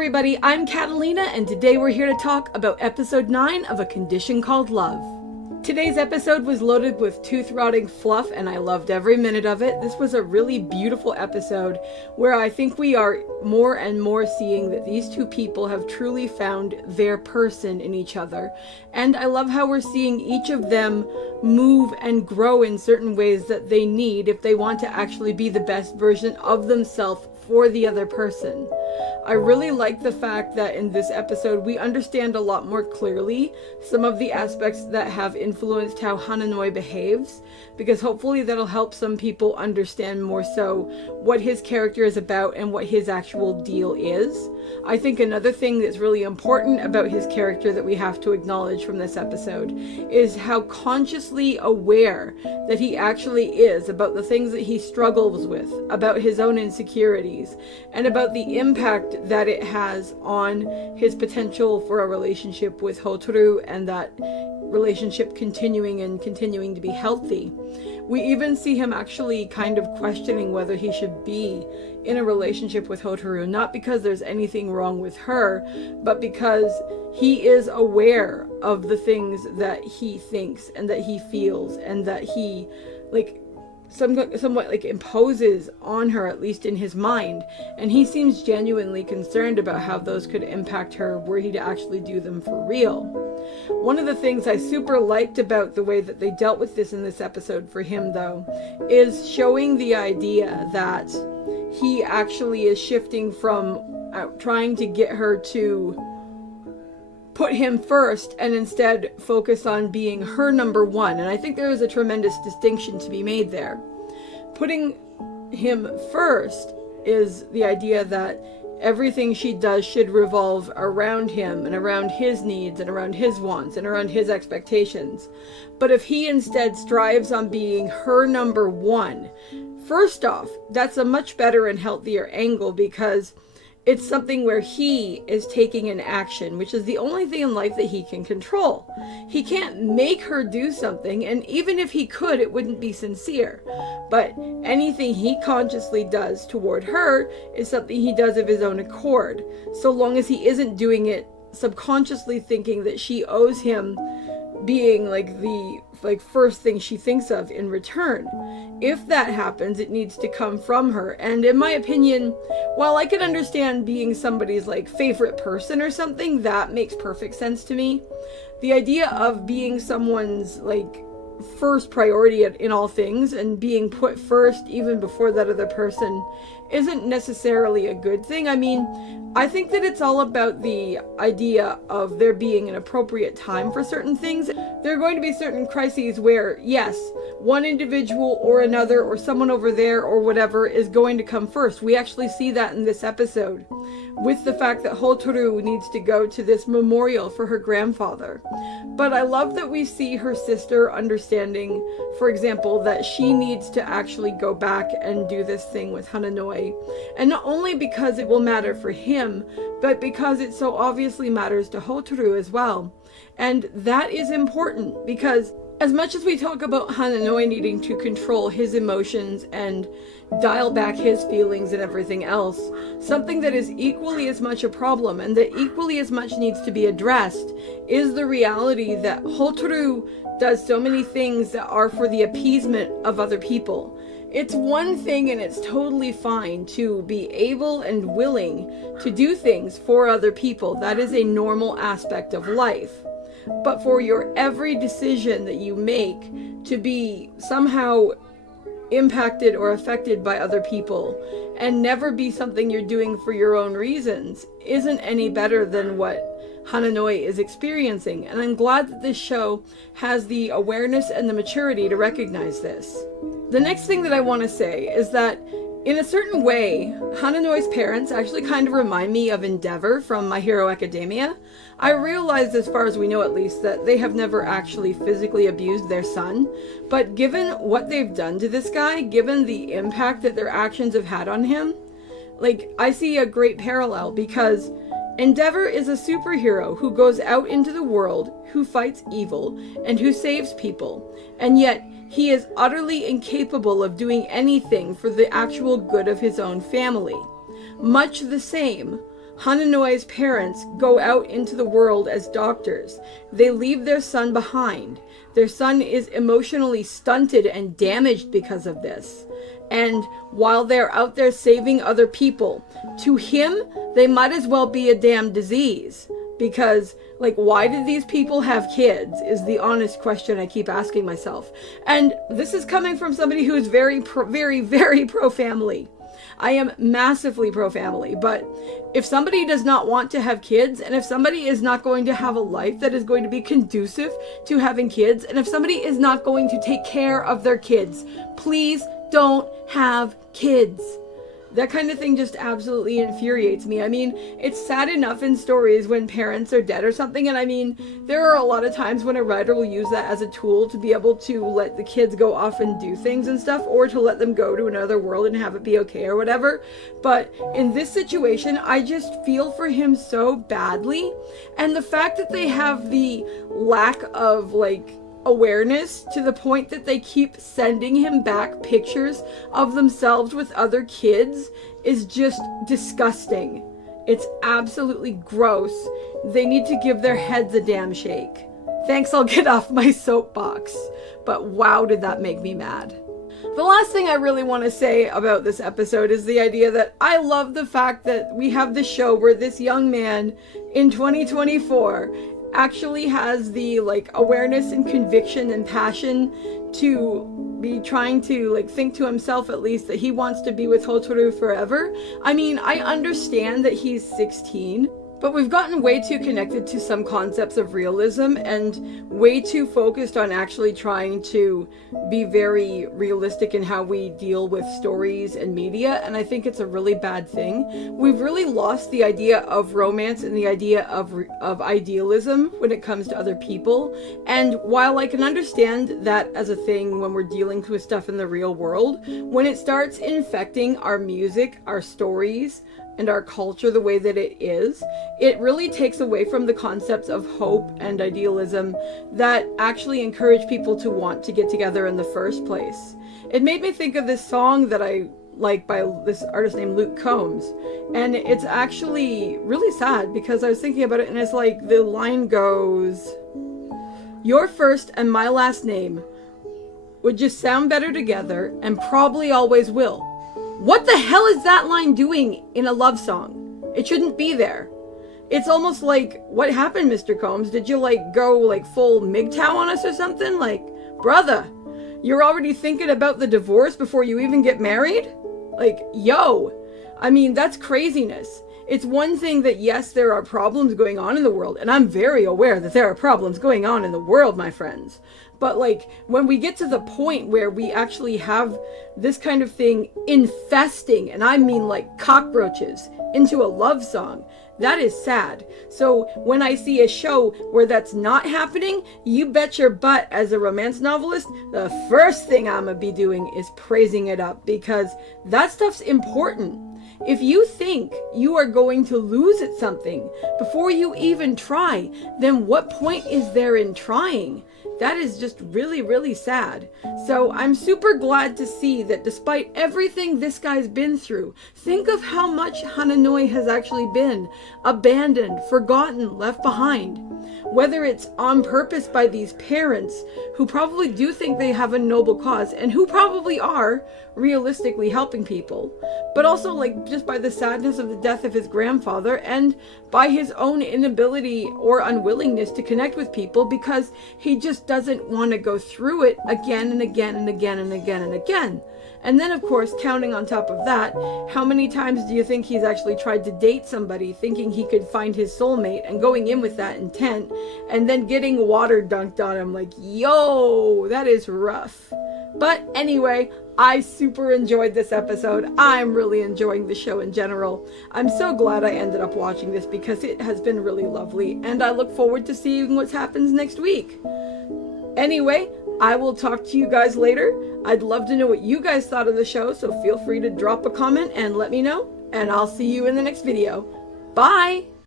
everybody, I'm Katallina, and today we're here to talk about episode 9 of A Condition Called Love. Today's episode was loaded with tooth-rotting fluff, and I loved every minute of it. This was a really beautiful episode where I think we are more and more seeing that these two people have truly found their person in each other. And I love how we're seeing each of them move and grow in certain ways that they need if they want to actually be the best version of themselves for the other person. I really like the fact that in this episode we understand a lot more clearly some of the aspects that have influenced how Hananoi behaves, because hopefully that'll help some people understand more so what his character is about and what his actual deal is. I think another thing that's really important about his character that we have to acknowledge from this episode is how consciously aware that he actually is about the things that he struggles with, about his own insecurities, and about the impact that it has on his potential for a relationship with Hotaru, and that relationship continuing to be healthy. We even see him actually kind of questioning whether he should be in a relationship with Hotaru, not because there's anything wrong with her, but because he is aware of the things that he thinks and that he feels and that he somewhat imposes on her, at least in his mind, and he seems genuinely concerned about how those could impact her were he to actually do them for real. One of the things I super liked about the way that they dealt with this in this episode for him, though, is showing the idea that he actually is shifting from trying to get her to put him first and instead focus on being her number one. And I think there is a tremendous distinction to be made there. Putting him first is the idea that everything she does should revolve around him and around his needs and around his wants and around his expectations. But if he instead strives on being her number one, first off, that's a much better and healthier angle, because it's something where he is taking an action, which is the only thing in life that he can control. He can't make her do something, and even if he could, it wouldn't be sincere. But anything he consciously does toward her is something he does of his own accord, so long as he isn't doing it subconsciously thinking that she owes him being the first thing she thinks of in return. If that happens, it needs to come from her. And in my opinion, while I can understand being somebody's favorite person or something, that makes perfect sense to me, the idea of being someone's first priority in all things and being put first even before that other person isn't necessarily a good thing. I mean, I think that it's all about the idea of there being an appropriate time for certain things. There are going to be certain crises where, yes, one individual or another or someone over there or whatever is going to come first. We actually see that in this episode with the fact that Hotaru needs to go to this memorial for her grandfather. But I love that we see her sister understanding, for example, that she needs to actually go back and do this thing with Hananoi. And not only because it will matter for him, but because it so obviously matters to Hotaru as well. And that is important, because as much as we talk about Hananoi needing to control his emotions and dial back his feelings and everything else, something that is equally as much a problem and that equally as much needs to be addressed is the reality that Hotaru does so many things that are for the appeasement of other people. It's one thing, and it's totally fine to be able and willing to do things for other people. That is a normal aspect of life. But for your every decision that you make to be somehow impacted or affected by other people and never be something you're doing for your own reasons isn't any better than what Hananoi is experiencing. And I'm glad that this show has the awareness and the maturity to recognize this. The next thing that I want to say is that in a certain way, Hananoi's parents actually kind of remind me of Endeavor from My Hero Academia. I realized, as far as we know at least, that they have never actually physically abused their son, but given what they've done to this guy, given the impact that their actions have had on him, I see a great parallel, because Endeavor is a superhero who goes out into the world, who fights evil, and who saves people, and yet he is utterly incapable of doing anything for the actual good of his own family. Much the same, Hananoi's parents go out into the world as doctors. They leave their son behind. Their son is emotionally stunted and damaged because of this. And while they're out there saving other people, to him, they might as well be a damn disease. Because, like, why did these people have kids is the honest question I keep asking myself. And this is coming from somebody who is very pro-family. I am massively pro-family, but if somebody does not want to have kids, and if somebody is not going to have a life that is going to be conducive to having kids, and if somebody is not going to take care of their kids, please don't have kids. That kind of thing just absolutely infuriates me. I mean, it's sad enough in stories when parents are dead or something, and I mean, there are a lot of times when a writer will use that as a tool to be able to let the kids go off and do things and stuff, or to let them go to another world and have it be okay or whatever. But in this situation, I just feel for him so badly, and the fact that they have the lack of, like, awareness to the point that they keep sending him back pictures of themselves with other kids is just disgusting. It's absolutely gross. They need to give their heads a damn shake. Thanks, I'll get off my soapbox. But wow, did that make me mad. The last thing I really want to say about this episode is the idea that I love the fact that we have this show where this young man in 2024 actually has the, like, awareness and conviction and passion to be trying to, like, think to himself at least that he wants to be with Hotaru forever. I mean, I understand that he's 16, but we've gotten way too connected to some concepts of realism and way too focused on actually trying to be very realistic in how we deal with stories and media, and I think it's a really bad thing. We've really lost the idea of romance and the idea of idealism when it comes to other people, and while I can understand that as a thing when we're dealing with stuff in the real world, when it starts infecting our music, our stories, and our culture the way that it is, it really takes away from the concepts of hope and idealism that actually encourage people to want to get together in the first place. It made me think of this song that I like by this artist named Luke Combs, and it's actually really sad because I was thinking about it, and it's like, the line goes, "Your first and my last name would just sound better together and probably always will." What the hell is that line doing in a love song? It shouldn't be there. It's almost like, what happened, Mr. Combs? Did you, like, go, like, full MGTOW on us or something? Like, brother, you're already thinking about the divorce before you even get married? Like, yo, I mean, that's craziness. It's one thing that, yes, there are problems going on in the world, and I'm very aware that there are problems going on in the world, my friends. But, like, when we get to the point where we actually have this kind of thing infesting, and I mean like cockroaches, into a love song, that is sad. So when I see a show where that's not happening, you bet your butt, as a romance novelist, the first thing I'm gonna be doing is praising it up, because that stuff's important. If you think you are going to lose at something before you even try, then what point is there in trying? That is just really, really sad. So I'm super glad to see that despite everything this guy's been through, think of how much Hananoi has actually been abandoned, forgotten, left behind. Whether it's on purpose by these parents who probably do think they have a noble cause and who probably are realistically helping people, but also, like, just by the sadness of the death of his grandfather and by his own inability or unwillingness to connect with people because he just doesn't want to go through it again and again and again and again and again. And then, of course, counting on top of that, how many times do you think he's actually tried to date somebody thinking he could find his soulmate and going in with that intent and then getting water dunked on him? Like, yo, that is rough. But anyway, I super enjoyed this episode. I'm really enjoying the show in general. I'm so glad I ended up watching this because it has been really lovely, and I look forward to seeing what happens next week. Anyway, I will talk to you guys later. I'd love to know what you guys thought of the show, so feel free to drop a comment and let me know, and I'll see you in the next video. Bye!